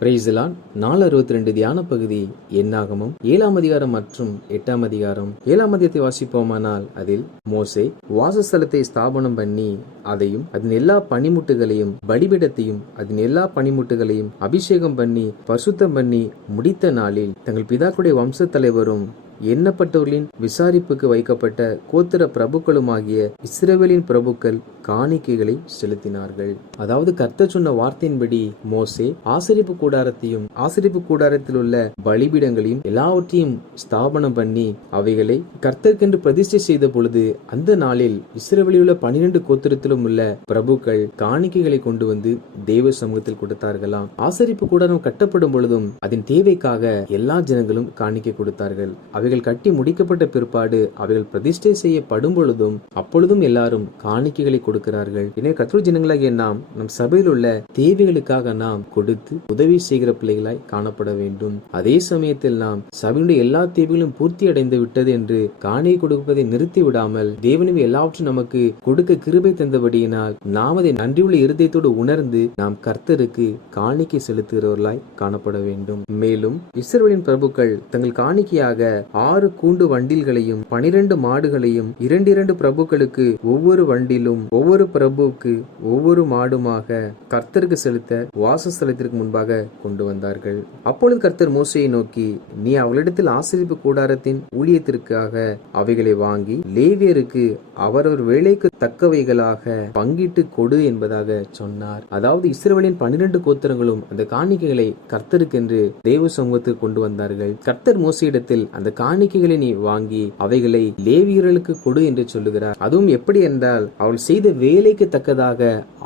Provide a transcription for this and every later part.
Praise the Lord. 462 தியான பகுதி என்னாகமம் 7ஆம் அதிகாரம் மற்றும் 8ஆம் அதிகாரம். 7ஆம் அதிகாரத்தை வாசிப்போமானால் அதில் மோசே வாசஸ்தலத்தை ஸ்தாபனம் பண்ணி அதையும் அதன் எல்லா பனிமுட்டுகளையும் பலிபீடத்தையும் அதன் எல்லா பனிமுட்டுகளையும் அபிஷேகம் பண்ணி பரிசுத்தம் பண்ணி முடித்த நாளில் தங்கள் பிதாக்களுடைய வம்ச தலைவரும் எண்ணப்பட்டவர்களின் விசாரிப்புக்கு வைக்கப்பட்ட கோத்திர பிரபுக்களுமாகிய இஸ்ரவேலின் பிரபுக்கள் காணிக்கைகளை செலுத்தினார்கள். அதாவது கர்த்தர் சொன்ன வார்த்தையின்படி மோசே ஆசரிப்பு கூடாரத்தையும் ஆசரிப்பு கூடாரத்தில் உள்ள பலிபீடங்களையும் எல்லாவற்றையும் ஸ்தாபனம் பண்ணி அவைகளை கர்த்தருக்கென்று பிரதிஷ்டை செய்த பொழுது அந்த நாளில் இஸ்ரவேலில் உள்ள 12 கோத்திரத்திலும் உள்ள பிரபுக்கள் காணிக்கைகளை கொண்டு வந்து தேவ சமூகத்தில் கொடுத்தார்களாம். ஆசரிப்பு கூடாரம் கட்டப்படும் பொழுதும் அதன் தேவைக்காக எல்லா ஜனங்களும் காணிக்கை கொடுத்தார்கள். அவைகள் கட்டி முடிக்கப்பட்ட பிற்பாடு அவைகள் பிரதிஷ்டை செய்யப்படும் பொழுதும் அப்பொழுதும் எல்லாரும் காணிக்கைகளை கொடுக்கிறார்கள். எனவே கர்த்தருடைய ஜனங்களாகிய நாம் நம் சபையில் உள்ள தேவைகளுக்காக நாம் கொடுத்து உதவி செய்கிற பிள்ளைகளாய் காணப்பட வேண்டும். அதே சமயத்தில் நாம் சபையுடைய எல்லா தேவைகளும் பூர்த்தி அடைந்து விட்டது என்று காணிக்கை கொடுப்பதை நிறுத்தி விடாமல் தேவனும் எல்லாவற்றும் நமக்கு கொடுக்க கிருபை தந்தபடியினால் நாம் அதை நன்றியுள்ள இருதயத்தோடு உணர்ந்து நாம் கர்த்தருக்கு காணிக்கை செலுத்துகிறவர்களாய் காணப்பட வேண்டும். மேலும் இஸ்ரவேலின் பிரபுக்கள் தங்கள் காணிக்கையாக 6 கூண்டு வண்டில்களையும் 12 மாடுகளையும் 2 பிரபுக்களுக்கு ஒவ்வொரு வண்டிலும் ஒவ்வொரு பிரபுவுக்கு ஒவ்வொரு மாடுமாக கர்த்தருக்கு செலுத்த வாசஸ்தலத்திற்கு முன்பாக கொண்டு வந்தார்கள். அப்பொழுது கர்த்தர் மோசேயை நோக்கி, நீ அவளிடத்தில் ஆசரிப்பு கூடாரத்தின் ஊழியத்திற்காக அவைகளை வாங்கி லேவியருக்கு அவரவர் வேலைக்கு தக்கவைகளாக பங்கிட்டு கொடு என்பதாக சொன்னார். அதாவது இஸ்ரவேலின் 12 கோத்திரங்களும் அந்த காணிக்கைகளை கர்த்தருக்கென்று தேவ சமூகத்துக்கு கொண்டு வந்தார்கள். கர்த்தர் மோசையிடத்தில் அந்த காணிக்கைகளை நீ வாங்கி அவைகளை லேவியர்களுக்கு கொடு என்று சொல்லுகிறார். அதுவும் எப்படி என்றால் அவள் செய்த வேலைக்கு தக்கதாக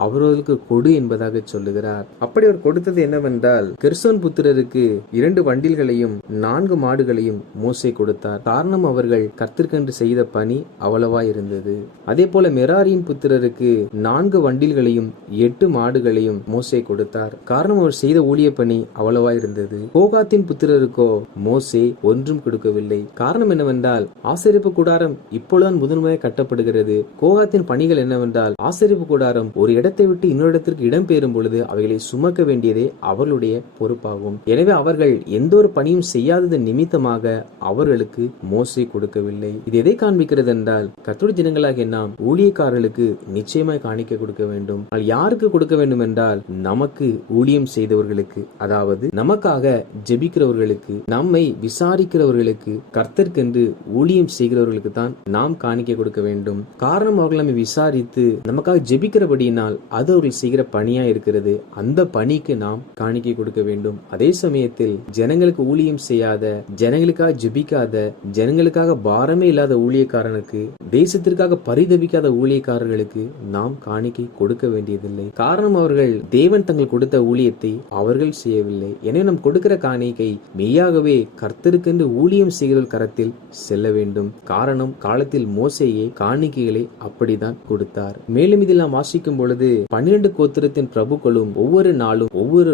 அவர்களுக்கு கொடு என்பதாக சொல்லுகிறார். அப்படி அவர் கொடுத்தது என்னவென்றால் கெர்சோன் புத்திரருக்கு 2 வண்டில்களையும் 4 மாடுகளையும் மோசே கொடுத்தார். காரணம் அவர்கள் கர்த்தருக்கென்று செய்த பணி அவ்வளவா இருந்தது. அதே போல மெராரியின் புத்திரருக்கு 4 வண்டில்களையும் 8 மாடுகளையும் மோசே கொடுத்தார். காரணம் அவர் செய்த ஊழிய பணி அவ்வளவா இருந்தது. கோகாத்தின் புத்திரருக்கோ மோசே ஒன்றும் கொடுக்கவில்லை. காரணம் என்னவென்றால் ஆசரிப்பு கூடாரம் இப்பொழுதுதான் முதன்மையாக கட்டப்படுகிறது. கோகாத்தின் பணிகள் என்னவென்றால் ஆசரிப்பு கூடாரம் ஒரு இடத்தை விட்டு இன்னொரு இடத்திற்கு இடம்பெயரும் பொழுது அவைகளை சுமக்க வேண்டியதே அவர்களுடைய பொறுப்பாகும். எனவே அவர்கள் எந்த ஒரு பணியும் செய்யாதது நிமித்தமாக அவர்களுக்கு மோசே கொடுக்கவில்லை. இது எதை காண்பிக்கிறது என்றால் கர்த்தருடைய ஜனங்களாகிய நாம் ஊழியக்காரர்களுக்கு நிச்சயமாய் காணிக்கை கொடுக்க வேண்டும். யாருக்கு கொடுக்க வேண்டும் என்றால் நமக்கு ஊழியம் செய்தவர்களுக்கு, அதாவது நமக்காக ஜெபிக்கிறவர்களுக்கு, நம்மை விசாரிக்கிறவர்களுக்கு, கர்த்தருக்கென்று ஊழியம் செய்கிறவர்களுக்கு தான் நாம் காணிக்கை கொடுக்க வேண்டும். காரணம் அவர்கள் நம்மை விசாரித்து நமக்காக ஜெபிக்கிறபடியினால் அது அவர்கள் செய்கிற பணியா இருக்கிறது. அந்த பணிக்கு நாம் காணிக்கை கொடுக்க வேண்டும். அதே சமயத்தில் ஜனங்களுக்கு ஊழியம் செய்யாத, ஜனங்களுக்காக ஜெபிக்காத, ஜனங்களுக்காக பாரமே இல்லாத ஊழியக்காரனுக்கு, தேசத்திற்காக பரிதபிக்காத ஊழியக்காரர்களுக்கு நாம் காணிக்கை கொடுக்க வேண்டியதில்லை. காரணம் அவர்கள் தேவன் தங்கள் கொடுத்த ஊழியத்தை அவர்கள் செய்யவில்லை. எனவே நாம் கொடுக்கிற காணிக்கை மெய்யாகவே கர்த்தருக்கென்று ஊழியம் செய்கிற கரத்தில் செல்ல வேண்டும். காரணம் காலத்தில் மோசேயே காணிக்கைகளை அப்படிதான் கொடுத்தார். மேலும் இதில் நாம் வாசிக்கும் பொழுது 12 கோத்திரத்தின் பிரபுக்களும் ஒவ்வொரு நாளும் ஒவ்வொரு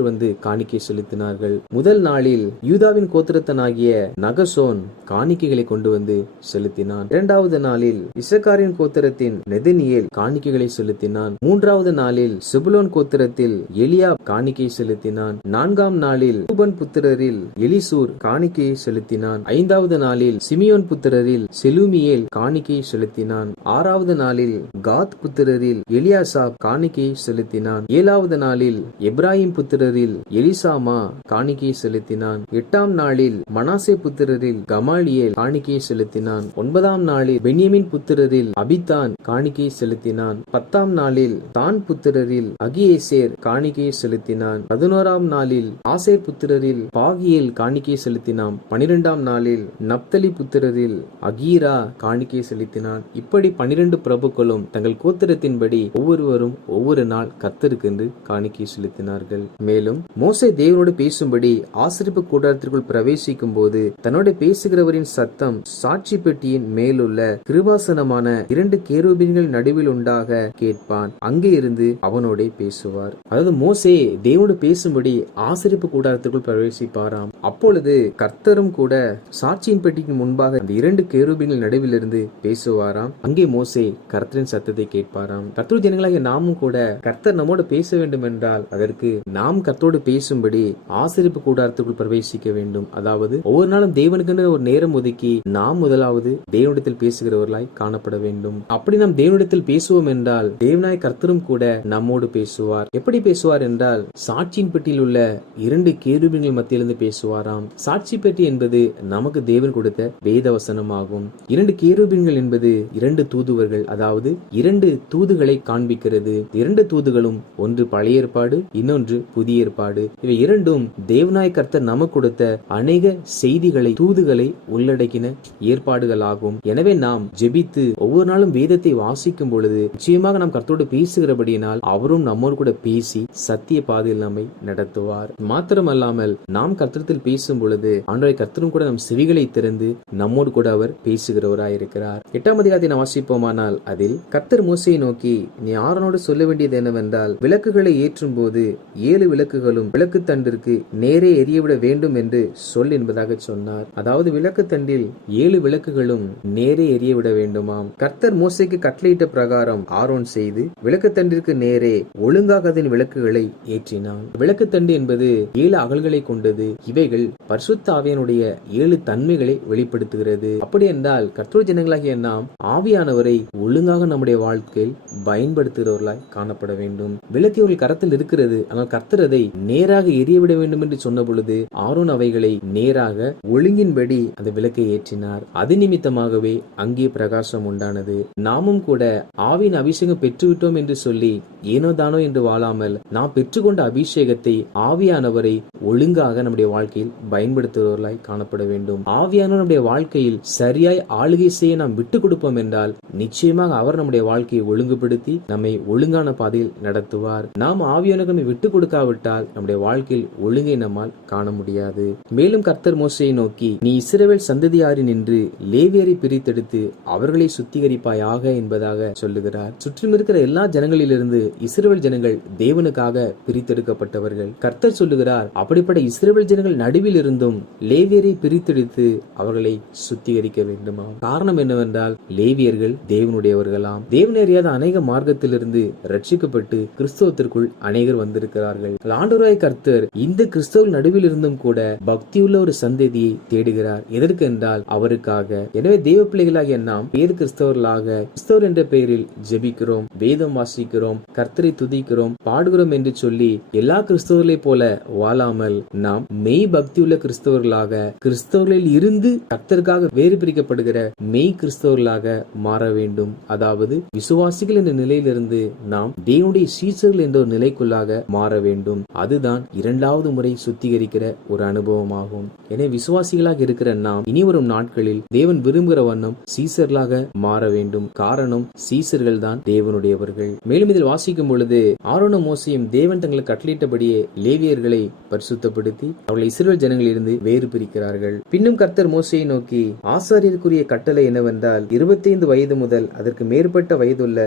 காணிக்கை செலுத்தினார்கள். முதல் நாளில் யூதாவின் கோத்திரத்தனாகிய நகசோன் காணிக்கைகளை கொண்டு வந்து செலுத்தினான். 2வது நாளில் இசக்காரின் கோத்திரத்தின் நெதனியேல் காணிக்கைகளை செலுத்தினான். 3வது நாளில் செபுலோன் கோத்திரத்தில் எலியா காணிக்கை செலுத்தினான். 4ஆம் நாளில் ரூபன் புத்திரரில் எலிசூர் காணிக்கையை செலுத்தினான். 5வது நாளில் சிமியோன் புத்திரரில் செலூமியேல் காணிக்கையை செலுத்தினான். 6வது நாளில் காத் புத்திரரில் எலியாசாப் காணிக்கையை செலுத்தினான். 7வது நாளில் எப்ராஹிம் புத்திரரில் எலிசாமா காணிக்கையை செலுத்தினான். 8ஆம் நாளில் மனாசே புத்திரரில் கமாலியேல் காணிக்கையை செலுத்தினான். 9ஆம் நாளில் பென்யமின் புத்திரரில் அபிதான் காணிக்கையை செலுத்தினான். 10ஆம் நாளில் தான் புத்திரரில் அகியேசேர் காணிக்கையை செலுத்தினான். 11ஆம் நாளில் ஆசேர் புத்திரரில் பாகியேல் காணிக்கையை செலுத்தினான். 12ஆம் நாளில் நப்தலி புத்திரரில் அகீரா காணிக்கை செலுத்தினான். இப்படி 12 பிரபுக்களும் தங்கள் கோத்திரத்தின்படி ஒவ்வொருவரும் ஒவ்வொரு நாள் கர்த்தருக்கென்று காணிக்கை செலுத்தினார்கள். மேலும் மோசே தேவனோடு பேசும்படி ஆசரிப்பு கூடாரத்திற்குள் பிரவேசிக்கும் போது தன்னோடு பேசுகிறவரின் சத்தம் சாட்சி பெட்டியின் மேலுள்ள கிருபாசனமான 2 கேருபீன்கள் கேருபீன்கள் நடுவில் உண்டாக கேட்பான், அங்கே இருந்து அவனோட பேசுவார். அதாவது மோசே தேவனோடு பேசும்படி ஆசரிப்பு கூடாரத்திற்குள் பிரவேசிப்பாராம். அப்பொழுது கர்த்தரும் கூட சாட்சியின் பெட்டிக்கு முன்பாக அந்த 2 கேருபீன்கள் நடுவில் இருந்து பேசுவாராம். அங்கே மோசே கர்த்தரின் சத்தத்தை கேட்பாராம். கர்த்தர் ஜனங்களாகிய நாமும் கூட கர்த்தர் நம்மோடு பேச வேண்டும் என்றால் அதற்கு நாம் கர்த்தரோடு பேசும்படி ஆசரிப்பு கூடாரத்திற்குள் பிரவேசிக்க வேண்டும். அதாவது ஒவ்வொரு நாளும் தேவனுக்கு ஒரு நேரம் ஒதுக்கி நாம் முதலாவது தேவனிடத்தில் பேசுகிறவர்களாய் காணப்பட வேண்டும். அப்படி நாம் தேவனிடத்தில் பேசுவோம் என்றால் தேவனாய் கர்த்தரும் கூட நம்மோடு பேசுவார். எப்படி பேசுவார் என்றால் சாட்சியின் பெட்டியில் உள்ள 2 கேருபீன்கள் மத்தியிலிருந்து பேசுவாராம். சாட்சி பெட்டி என்பது நமக்கு தேவன் கொடுத்த வேத வசனமாகும். 2 கேருபீன்கள் என்பது 2 தூதுவர்கள், அதாவது 2 தூதுகளை காண்பிக்கிறது. 2 தூதுகளும் ஒன்று பழைய ஏற்பாடு, இன்னொன்று புதிய ஏற்பாடு. இவை இரண்டும் தேவனாய் கர்த்தர் நமக்கு கொடுத்த அநேக செய்திகளை, தூதுகளை உள்ளடக்கின ஏற்பாடுகளாகும். எனவே நாம் ஜெபித்து ஒவ்வொரு நாளும் வேதத்தை வாசிக்கும் பொழுது நிச்சயமாக நாம் கர்த்தரோடு பேசுகிறபடியினால் அவரும் நம்மோடு கூட பேசி சத்திய பாதையில் நம்மை நடத்துவார். மாத்திரமல்லாமல் நாம் கர்த்தரத்தில் பேசும் பொழுது ஆண்டவரை கர்த்தரும் கூட நம் செவிகளை திறந்து நம்மோடு கூட அவர் பேசுகிறவராயிருக்கிறார். 8ஆம் அதிகாரத்தை நாம் வாசிப்போமானால் அதில் கர்த்தர் மோசேயை நோக்கி, நீ ஆரோனோடு சொல்ல வேண்டியது என்னவென்றால், விளக்குகளை ஏற்றும் போது 7 விளக்குகளும் விளக்கு தண்டிற்கு நேரே எரியவிட வேண்டும் என்று சொல் என்பதாக சொன்னார். அதாவது விளக்கு தண்டில் 7 விளக்குகளும் நேரே எரியவிட வேண்டுமாம். கர்த்தர் மோசேக்கு கட்டளையிட்ட பிரகாரம் ஆரோன் செய்து விளக்கு தண்டிற்கு நேரே ஒழுங்காக அதன் விளக்குகளை ஏற்றினான். விளக்கு தண்டு என்பது 7 அகல்களை கொண்டது. இவைகள் பரிசுத்த ஆவியானுடைய 7 தன்மைகளை வெளிப்படுத்துகிறது. அப்படி என்றால் கர்த்தர் ஜனங்களாகிய நாம் ஆவியானவரை ஒழுங்காக நம்முடைய வாழ்க்கையில் பயன்படுத்துகிறவர்களாய் காணப்பட வேண்டும். விளக்கு இவர்கள் கரத்தில் இருக்கிறது, ஆனால் கர்த்தர் அதை நேராக எரியவிட வேண்டும் என்று சொன்ன பொழுது ஆரோன் அவைகளை நேராக ஒழுங்கின்படி அந்த விளக்கை ஏற்றினார். அது நிமித்தமாகவே அங்கே பிரகாசம் உண்டானது. நாமும் கூட ஆவியின் அபிஷேகம் பெற்றுவிட்டோம் என்று சொல்லி ஏனோ தானோ என்று வாழாமல் நாம் பெற்றுக்கொண்ட அபிஷேகத்தை, ஆவியானவரை ஒழுங்காக நம்முடைய வாழ்க்கையில் பயன்படுத்துபவர்களாய் காணப்பட வேண்டும். ஆவியானவர் நம்முடைய வாழ்க்கையில் சரியாய் ஆளுகை செய்ய நாம் விட்டுக் கொடுப்போம் என்றால் நிச்சயமாக அவர் நம்முடைய வாழ்க்கையை ஒழுங்குபடுத்தி நம்மை ஒழுங்கான பாதையில் நடத்துவார். நாம் ஆவியானவரை நம்ம விட்டுக் கொடுக்காவிட்டால் நம்முடைய வாழ்க்கையில் ஒழுங்கை நம்மால் காண முடியாது. மேலும் கர்த்தர் மோசேயை நோக்கி, நீ இஸ்ரவேல் சந்ததியாரின் என்று லேவியரை பிரித்தெடுத்து அவர்களை சுத்திகரிப்பாயாக என்பதாக சொல்லுகிறார். சுற்றும் இருக்கிற எல்லா ஜனங்களிலிருந்து இஸ்ரவேல் ஜனங்கள் தேவனுக்காக பிரித்தெடுக்கப்பட்டவர்கள். கர்த்தர் சொல்லுகிறார், அப்படிப்பட்ட இஸ்ரவேல் ஜனங்கள் நடுவில் இருந்தும் லேவியரை பிரித்தெடுத்து அவர்களை சுத்திகரிக்க வேண்டுமா? காரணம் என்னவென்றால் லேவியர்கள் தேவனுடையவர்களாம். தேவனை அறியாத அநேக மார்க்கத்திலிருந்து ரட்சிக்கப்பட்டு கிறிஸ்தவத்திற்குள் அநேகர் வந்திருக்கிறார்கள். ஆண்டவராய் கர்த்தர் இந்த கிறிஸ்தவ நடுவில் இருந்தும் கூட பக்தியுள்ள ஒரு சந்ததியை தேடுகிறார். எதற்கு என்றால் அவருக்காக. எனவே தேவ பிள்ளைகளாகிய நாம் பேர் கிறிஸ்தவர்களாக கிறிஸ்தவர் என்ற பெயரில் ஜெபிக்கிறோம், வேதம் வாசிக்கிறோம், கர்த்தரை துதிக்கிறோம், பாடுகிறோம் என்று சொல்லி எல்லா கிறிஸ்தவர்களை போல வாழாமல் நாம் மெய் பக்தியுள்ள கிறிஸ்தவர்களாக, கிறிஸ்தவர்களில் இருந்து கர்த்தருக்காக வேறு பிரிக்கப்படுகிற மெய் கிறிஸ்தவர்களாக மாற வேண்டும். அதாவது விசுவாசிகள் என்ற நிலையிலிருந்து நாம் தேவனுடைய சீசர்கள் என்ற ஒரு நிலைக்குள்ளாக மாற வேண்டும். அதுதான் 2வது முறை சுத்திகரிக்கிற ஒரு அனுபவமாகும். எனவே விசுவாசிகளாக இருக்கிற நாம் இனி வரும் நாட்களில் தேவன் விரும்புகிற வண்ணம் சீசர்களாக மாற வேண்டும். காரணம், சீசர்கள் தான் தேவனுடையவர்கள். மேலும் இதில் வாசிக்கும் பொழுது ஆரோனும் மோசேயும் தேவன் தங்களுக்கு கட்டளையிட்டபடியே லேவியர்களை பரிசுத்தப்படுத்தி அவர்களை இஸ்ரவேல் ஜனங்களிலிருந்து வேறு பிரிக்கிறார்கள். பின்னும் கர்த்தர் மோசேயை நோக்கி, ஆசாரியருக்குரிய கட்டளை என்னவென்றால் 25 வயது முதல் அதற்கு மேற்பட்ட வயதுள்ள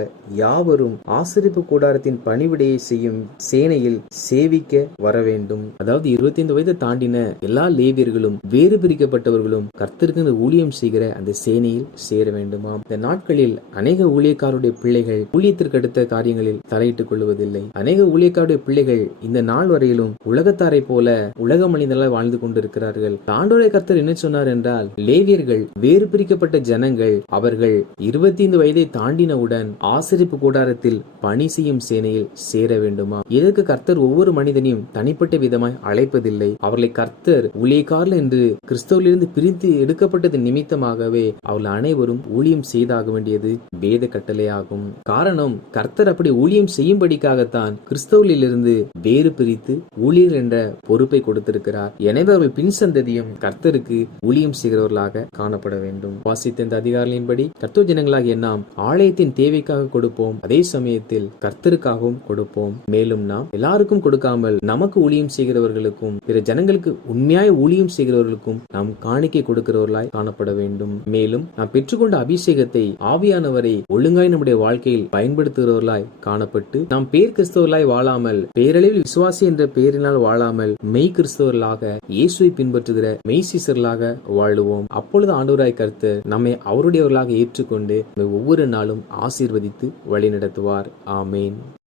யாவரும் ஆசரிப்பு கூடாரத்தின் பணிவிடையை செய்யும் சேனையில் சேவிக்க வர வேண்டும். அதாவது 25 வயது தாண்டின எல்லா லேவியர்களும் வேறு பிரிக்கப்பட்டவர்களும் கர்த்தருக்கு ஊழியம் செய்கிற அந்த சேனையில் சேர வேண்டுமாம். இந்த நாட்களில் அநேக ஊழியக்காரருடைய பிள்ளைகள் ஊழியத்திற்கு அடுத்த காரியங்களில் தலையிட்டுக் கொள்வதில்லை. அநேக ஊழியக்காரருடைய பிள்ளைகள் இந்த நாள் வரையிலும் உலகத்தாரை போல உலக மனிதர்களாய் வாழ்ந்து கொண்டிருக்கிறார்கள். ஆண்டவராகிய கர்த்தர் என்ன சொன்னார் என்றால், லேவியர்கள் வேறு பிரிக்கப்பட்ட ஜனங்கள், அவர்கள் 25 வயதை தாண்டினவுடன் ஆசரிப்பு கூடாரத்தில் பணி செய்யும் சேனையில் சேர வேண்டுமா? இதற்கு கர்த்தர் ஒவ்வொரு மனிதனையும் தனிப்பட்ட விதமாய் அழைப்பதில்லை. அவர்களை கர்த்தர் ஊழியக்காரர்கள் என்று கிறிஸ்தவரிலிருந்து பிரித்து எடுக்கப்பட்டது நிமித்தமாகவே அவர்கள் அனைவரும் ஊழியம் செய்தாக வேண்டியது வேத கட்டளையாகும். காரணம், கர்த்தர் அப்படி ஊழியம் செய்யும்படிக்காகத்தான் கிறிஸ்தவரிலிருந்து வேறு பிரித்து ஊழியர் என்ற பொறுப்பை கொடுத்திருக்கிறார். எனவே அவர்கள் பின் சந்ததியும் கர்த்தருக்கு ஊழியம் செய்கிறவர்களாக காணப்பட வேண்டும். வாசித்த இந்த அதிகாரிகளின்படி கர்த்தர் ஜனங்களாகிய நாம் ஆலயத்தின் தேவைக்காக கொடுப்போம், அதே சமயத்தில் கர்த்தருக்காகவும் கொடுப்போம். மேலும் நாம் எல்லாருக்கும் கொடுக்காமல் நமக்கு ஊழியம் செய்கிறவர்களுக்கும் பிற ஜனங்களுக்கு உண்மையாய் ஊழியம் செய்கிறவர்களுக்கும் நாம் காணிக்கை கொடுக்கிறவர்களாய் காணப்பட வேண்டும். மேலும் நாம் பெற்றுக்கொண்ட அபிஷேகத்தை, ஆவியானவரை வசனங்களை ஒழுங்காய் நம்முடைய வாழ்க்கையில் பயன்படுத்துகிறவர்களாய் காணப்பட்டு நாம் பேர் கிறிஸ்தவர்களாய் வாழாமல் பேரளவில் விசுவாசி என்ற பெயரினால் வாழாமல் மெய் கிறிஸ்தவர்களாக இயேசுவை பின்பற்றுகிற மெய் சீசர்களாக வாழுவோம். அப்பொழுது ஆண்டவராய் கர்த்தர் நம்மை அவருடையவர்களாக ஏற்றுக்கொண்டு ஒவ்வொரு நாளும் ஆசீர்வதித்து வழி நடத்துவார். ஆமேன்.